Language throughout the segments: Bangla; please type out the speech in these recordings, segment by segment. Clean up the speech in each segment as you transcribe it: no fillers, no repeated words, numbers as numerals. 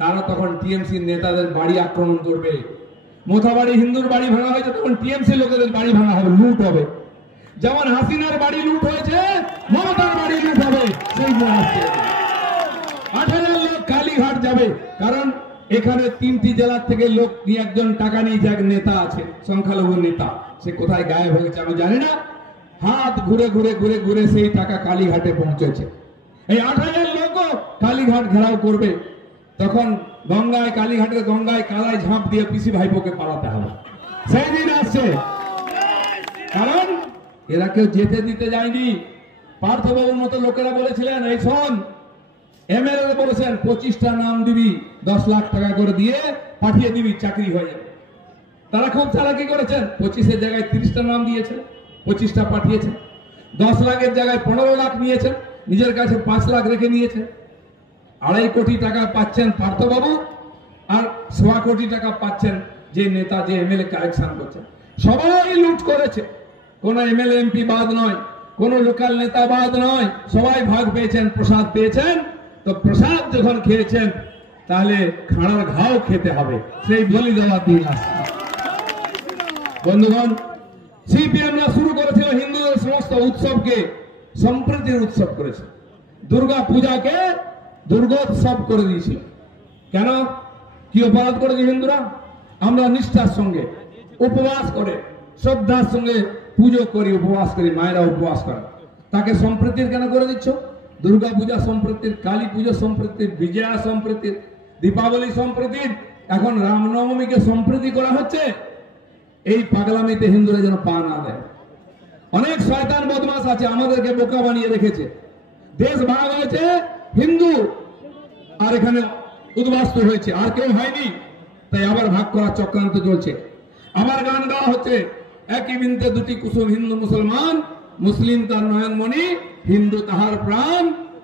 তারা তখন টিএমসির নেতাদের বাড়ি আক্রমণ করবে। মোথাবাড়ি হিন্দুর বাড়ি ভাঙা হয়েছে, তখন টিএমসি লোকেদের বাড়ি ভাঙা হবে, লুট হবে। যেমন হাসিনার বাড়ি লুট হয়েছে, মমতার বাড়ি লুট হবে। সেই 8,000 লোক কালীঘাট যাবে, কারণ এখানে 3টি জেলার থেকে লোক নিয়ে একজন টাকা নিয়ে যে এক নেতা আছে, সংখ্যালঘু নেতা, সে কোথায় গায়েব হয়েছে আমি জানি না। হাত ঘুরে ঘুরে ঘুরে ঘুরে সেই টাকা কালীঘাটে পৌঁছেছে। এই 8,000 লোকও কালীঘাট ঘেরাও করবে। তখন গঙ্গায়, কালীঘাটের গঙ্গায় কালায় ঝাঁপ দিয়ে পিসি ভাইপোকে পালাতে হবে। সেই দিন আসছে, কারণ এরা কেউ যেতে দিতে যায়নি। পার্থবাবুর মতো লোকেরা বলেছিলেন, এই শোন, এমএলএ বলেছেন 25টা নাম দিবি, 10 লাখ টাকা করে দিয়ে পাঠিয়ে দিবি, চাকরি হয়ে যাবে। তারা খুব চালাকি করেছেন, 25-এর জায়গায় 30টা নাম দিয়েছেন, 25টা পাঠিয়েছেন। 10 লাখের জায়গায় 15 লাখ নিয়েছেন, নিজের কাছে 5 লাখ রেখে নিয়েছেন। 2.5 কোটি টাকা পাচ্ছেন পার্থবাবু, আর 1.25 কোটি টাকা পাচ্ছেন যে নেতা, যে এমএলএ কালেকশন করছেন। সবাই লুট করেছে, কোন এমএলএ এমপি বাদ নয়, কোন লোকাল নেতা বাদ নয়, সবাই ভাগ পেয়েছেন, প্রসাদ পেয়েছেন। তো প্রসাদ যখন খেয়েছেন, তাহলে খাড়ার ঘাও খেতে হবে, সেই বলি দেওয়ার দিন আসছে। বন্ধুগণ, সিপিএমরা শুরু করেছিল হিন্দুদের সমস্ত উৎসবকে সম্প্রীতির উৎসব করেছে। দুর্গা পূজাকে দুর্গোৎসব করে দিয়েছিল। কেন? কি অপরাধ করেছে হিন্দুরা? আমরা নিষ্ঠার সঙ্গে উপবাস করে, শ্রদ্ধার সঙ্গে পুজো করি, উপবাস করি, মায়েরা উপবাস করে, তাকে সম্প্রীতির কেন করে দিচ্ছ? দুর্গা পূজা সম্প্রীতির, কালী পুজো সম্প্রীতির, বিজয়া সম্প্রীতির, দীপাবলি সম্প্রীতির, এখন রামনবমীকে সম্প্রীতি করা হচ্ছে। এই পাগলামিতে হিন্দুরা যেন পা না দেয়। অনেক শয়তান বদমাস আছে, আমাদেরকে বোকা বানিয়ে রেখেছে। দেশ ভাগ হয়েছে, হিন্দু আর এখানে উদ্বাস্তু হয়েছে, আর কেউ হয়নি, তাই আবার ভাগ করার চক্রান্ত চলছে। আবার গান গাওয়া হচ্ছে, একই বৃন্তে দুটি কুসুম, হিন্দু মুসলমান, মুসলিম তার নয়নমণি, হিন্দু তাহার প্রাণ,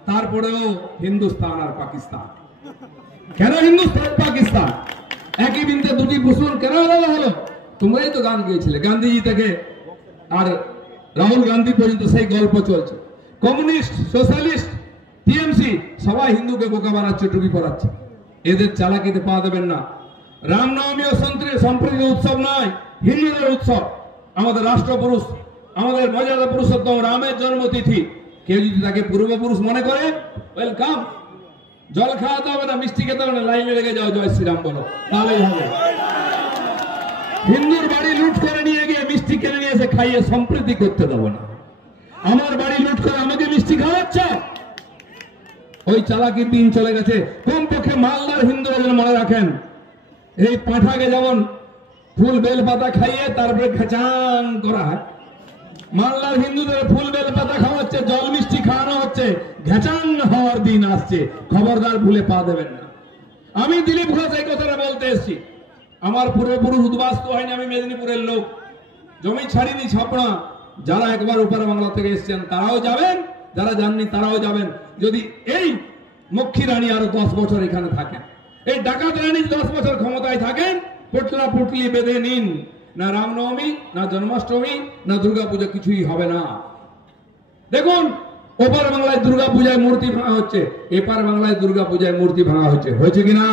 তারপরেও হিন্দুস্তান আর পাকিস্তান। কেন হিন্দুস্তান পাকিস্তান? একই বৃন্তে দুটি কুসুম কেন আলাদা হলো? তোমরাই তো গান গিয়েছিলে, গান্ধীজি থেকে আর রাহুল গান্ধী পর্যন্ত সেই গল্প চলছে। কমিউনিস্ট, সোশ্যালিস্ট, টিএমসি সবাই হিন্দুকে বোকা বানাচ্ছে, টুপি পরাচ্ছে। এদের চালাকিতে পা দেবেন না। রামনবমী ও সম্প্রীতির উৎসব নয়, হিন্দুদের উৎসব। আমাদের রাষ্ট্রপুরুষ, আমাদের মর্যাদা পুরুষোত্তম রামের জন্মতিথি। কেউ যদি তাকে পূর্বপুরুষ মনে করে, ওয়েলকাম। জল খাওয়াতে হবে না, মিষ্টি খেতে হবে না, লাইনে লেগে যাও, জয় শ্রীরাম বলো, তাহলেই হবে। হিন্দুর বাড়ি লুট করে নিয়ে গিয়ে মিষ্টি কিনে নিয়ে এসে খাইয়ে সম্প্রীতি করতে দেবো না। আমার বাড়ি লুট করে আমাকে মিষ্টি খাওয়াচ্ছ, ওই চালাকির দিন চলে গেছে। কমপক্ষে মালদার হিন্দুরা যেন মনে রাখেন, এই পাঁঠাকে যেমন ফুল বেল পাতা খাইয়ে তারপরে খেচান করা হয়, মালদার হিন্দুদের ফুল বেল পাতা খাওয়াচ্ছে, জল মিষ্টি খাওয়ানো হচ্ছে, ঘেচান হওয়ার দিন আসছে। খবরদার ভুলে পা দেবেন না। আমি দিলীপ ঘোষ এই কথাটা বলতে এসেছি। আমার পূর্বপুরুষ উদ্বাস্তু হয়নি, আমি মেদিনীপুরের লোক, জমি ছাড়িনি, ছাপড়া। যারা একবার উপর বাংলা থেকে এসেছেন তারাও যাবেন, যারা যাননি তারাও যাবেন। যদি এই মক্ষী রানী আরো 10 বছর এখানে থাকেন, এই ডাকাত রানী 10 বছর ক্ষমতায় থাকেন, পুটলা পুটলি বেঁধে নিন, না রামনবমী, না জন্মাষ্টমী, না দুর্গাপূজা, কিছুই হবে না। দেখুন, ওপার বাংলায় দুর্গাপূজায় মূর্তি ভাঙা হচ্ছে, এপার বাংলায় দুর্গাপূজায় মূর্তি ভাঙা হচ্ছে, হয়েছে কিনা?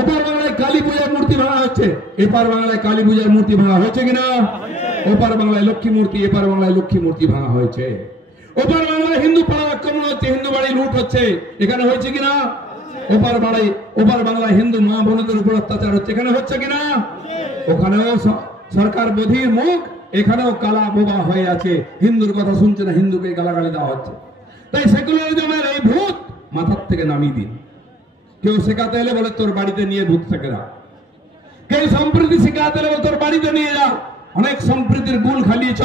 ওপার বাংলায় কালী পূজায় মূর্তি ভাঙা হচ্ছে, এপার বাংলায় কালী পূজায় মূর্তি ভাঙা হয়েছে কিনা? ওপার বাংলায় লক্ষ্মী মূর্তি, এপার বাংলায় লক্ষ্মী মূর্তি ভাঙা হয়েছে। ওপার বাংলায় হিন্দু পাড়া আক্রমণ হচ্ছে, হিন্দু বাড়ি লুট হচ্ছে, এখানে হয়েছে কিনা? ওপার বাংলায় হিন্দু মা বোনদের উপর অত্যাচার হচ্ছে, এখানে হচ্ছে কিনা? ওখানেও সরকার বধির মুখ, এখানেও কালা বোবা হয়ে আছে, হিন্দুর কথা শুনছে না, হিন্দুকে গালাগালি দেওয়া হচ্ছে। তাই সেকুলারিজমের এই ভূত মাথার থেকে নামিয়ে দিন। কেউ শেখাতে এলে বলে তোর বাড়িতে নিয়ে ভূত থেকে যা, কেউ সম্প্রীতি শেখাতে এলে তোর বাড়িতে নিয়ে যা। অনেক সম্প্রীতির গুণ খালিয়েছ,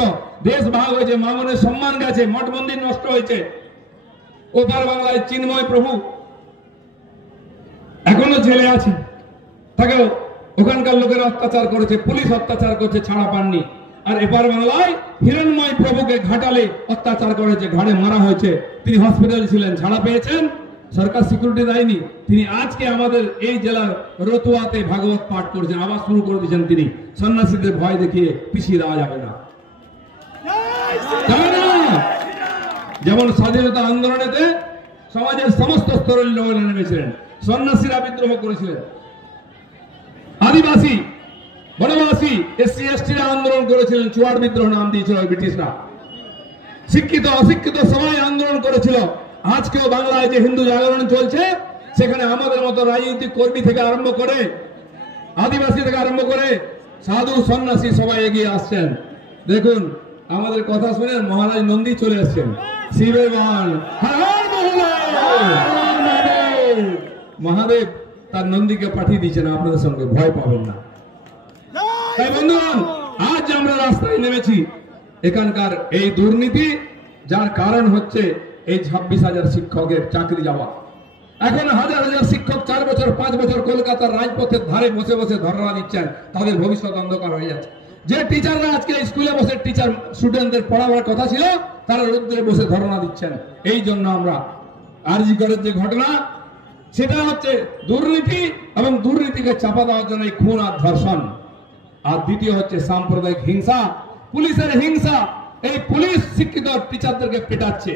দেশ ভাগ হয়েছে, মা বোনের সম্মান গেছে, মঠ মন্দির নষ্ট হয়েছে। ওপার বাংলায় চিন্ময় প্রভু এখনো জেলে আছে, তাকে ওখানকার লোকেরা অত্যাচার করেছে, পুলিশ অত্যাচার করছে, ছাড়া পাননি। আর এপার বাংলায় হিরণময় প্রভুকে ঘাটালে অত্যাচার করেছে, ঘাড়ে মারা হয়েছে, তিনি হসপিটালে ছিলেন, ছাড়া পেয়েছেন, সরকার সিকিউরিটি দেয়নি। তিনি আজকে আমাদের এই জেলার রতুয়াতে ভাগবত পাঠ করেছেন, আবার শুরু করে দিয়েছেন তিনি। সন্ন্যাসীদের ভয় দেখিয়ে পিছিয়ে দেওয়া যাবে না। যেমন স্বাধীনতা আন্দোলনেতে সমাজের সমস্ত স্তরের লোকেরা নেমেছিলেন, সন্ন্যাসীরা বিদ্রোহ করেছিলেন, আদিবাসী বনবাসী এসসি এসটিরা আন্দোলন করেছিলেন, চুয়াড় বিদ্রোহ নাম দিয়েছিল ব্রিটিশরা। শিক্ষিত অশিক্ষিত সবাই আন্দোলন করেছিল। আজকেও বাংলায় যে হিন্দু জাগরণ চলছে, সেখানে আমাদের মতো রাজনৈতিক কর্মী থেকে আরম্ভ করে আদিবাসী থেকে আরম্ভ করে সাধু সন্ন্যাসী সবাই এগিয়ে আসছেন। দেখুন আমাদের কথা শুনে মহারাজ নন্দী চলে আসছেন। শিবের বাহন মহাদেব তার নন্দীকে পাঠিয়ে দিয়েছেন আপনাদের সঙ্গে, ভয় পাবেন না। তাই বন্ধুগণ, আজ আমরা রাস্তায় নেমেছি, এখানকার এই দুর্নীতি যার কারণ হচ্ছে এই 26,000 শিক্ষকের চাকরি যাওয়া। এখন হাজার হাজার শিক্ষক 4 বছর 5 বছর কলকাতার রাজপথের ধারে বসে বসে ধর্ণা দিচ্ছেন, তাদের ভবিষ্যৎ অন্ধকার হয়ে যাচ্ছে। যে টিচাররা আজকে স্কুলে বসে টিচার স্টুডেন্টদের পড়াবার কথা ছিল, তারা রোদ্রে বসে ধর্ণা দিচ্ছেন। এই জন্য আমরা আরজি করের যে ঘটনা, সেটা হচ্ছে দুর্নীতি এবং দুর্নীতিকে চাপা দেওয়ার জন্য এই খুন আর ধর্ষণ। আর দ্বিতীয় হচ্ছে সাম্প্রদায়িক হিংসা, পুলিশের হিংসা। এই পুলিশ শিক্ষিত টিচারদেরকে পেটাচ্ছে,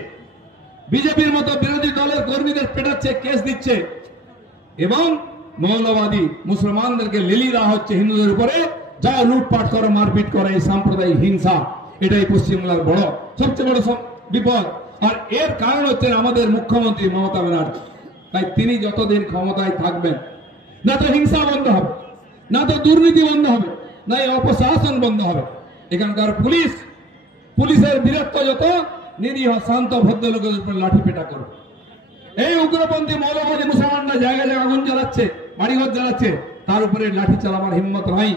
বিজেপির মতো বিরোধী দলের কর্মীদের পেটাচ্ছে, কেস দিচ্ছে, এবং মৌলবাদী মুসলমানদেরকে লেলি দেওয়া হচ্ছে হিন্দুদের উপরে, যা লুটপাট করে মারপিট করে। এই সাম্প্রদায়িক হিংসা, এটাই পশ্চিমবাংলার বড় সবচেয়ে বড় বিপদ। আর এর কারণ হচ্ছে আমাদের মুখ্যমন্ত্রী মমতা ব্যানার্জি। তাই তিনি যতদিন ক্ষমতায় থাকবেন, না তো হিংসা বন্ধ হবে, না তো দুর্নীতি বন্ধ হবে, না এই অপশাসন বন্ধ হবে। এখানকার পুলিশের বীরত্ব যত, নিরীহ শান্ত ভদ্রলোকের উপর লাঠি পেটা করবে। এই উগ্রপন্থী মৌলবাদী মুসলমানরা জায়গায় জায়গায় আগুন জ্বালাচ্ছে, বাড়িঘর জ্বালাচ্ছে, তার উপরে লাঠি চালাবার হিম্মত নাই।